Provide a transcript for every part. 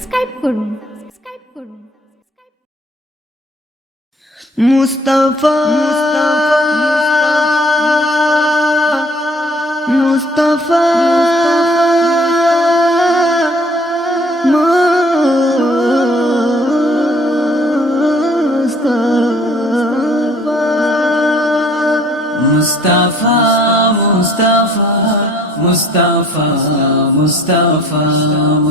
Subscribe করুন। মুস্তাফা মুস্তাফা मुस्तफा मुस्तफा मुस्तफा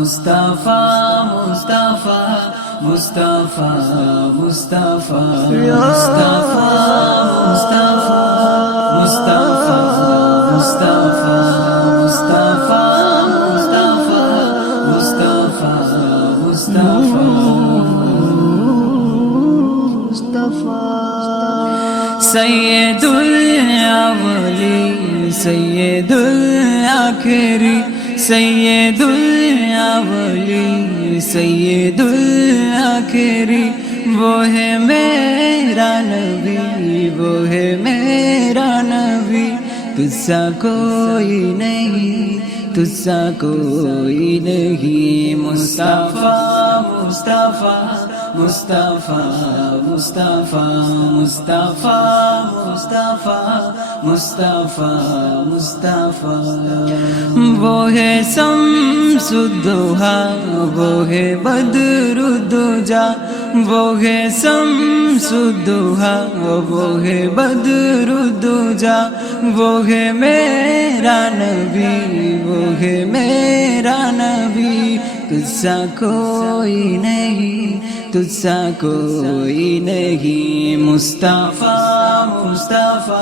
मुस्तफा मुस्तफा मुस्तफा मुस्तफा मुस्तफा मुस्तफा मुस्तफा मुस्तफा मुस्तफा मुस्तफा मुस्तफा मुस्तफा मुस्तफा सैयदुल अवली सैयदुल आखिरी सैयदुल अवली सैयदुल आखिरी वो है मेरा नबी वो है मेरा नबी तुझसा कोई नहीं तुझसा कोई नहीं मुस्तफा मुस्तफा मुस्तफा मुस्तफा मुस्तफा मुस्तफा मुस्तफा मुस्तफा वो है शम्सुद्दोहा वो है बद्रुद्दोजा वो है शम्सुद्दोहा वो है बद्रुद्दोजा वो है मेरा नबी वो है मेरा नबी तुझसा कोई नहीं तुझसा कोई नहीं मुस्तफा मुस्तफा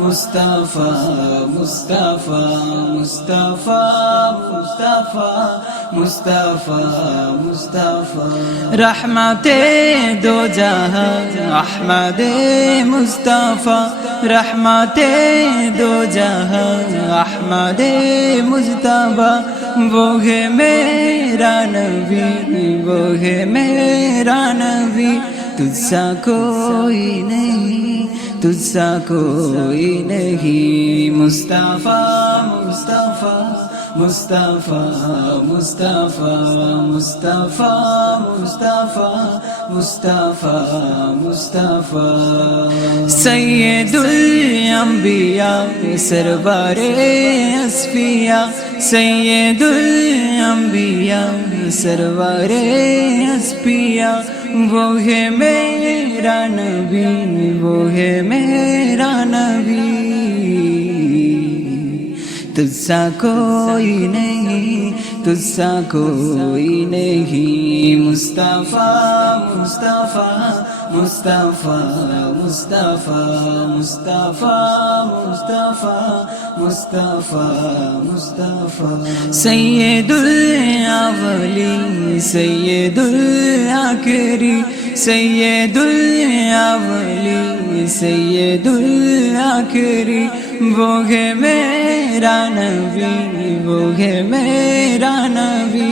मुस्तफा मुस्तफा मुस्तफा मुस्तफा मुस्तफा मुस्तफा रहमते दो जहां अहमद मुस्तफा रहमते दो जहां अहमद मुज्तबा वो है मेरा नबी वो है मेरा नबी तुझसा कोई नहीं तुझसा कोई नहीं मुस्तफा मुस्तफा मुस्तफा मुस्तफा मुस्तफा मुस्तफा मुस्तफा मुस्तफा सैयदुल अंबिया सरवारे अस्फिया सैयदुल अंबिया सरवारे अस्फिया वो है मेरा नबी वो है मेरा नबी तुझसा कोई नहीं तुझसा कोई नहीं मुस्तफा मुस्तफा मुस्तफा मुस्तफा मुस्तफा मुस्तफा मुस्तफा मुस्तफा सैयदुल अवली सैयदुल आखिरी सैयदुल अवली सैयदुल आखिरी वो है मेरा नबी वो है मेरा नबी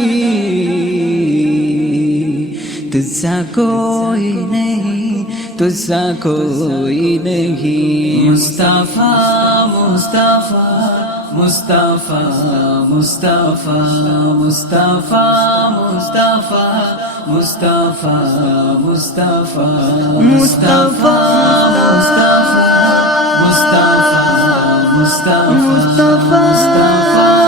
तुझसा कोई नहीं तुझसा कोई नहीं मुस्तफा मुस्तफा मुस्तफा मुस्तफा मुस्तफा मुस्तफा मुस्तफा मुस्तफा मुस्तफा मुस्तफा मुस्तफा मुस्तफा मुस्तफा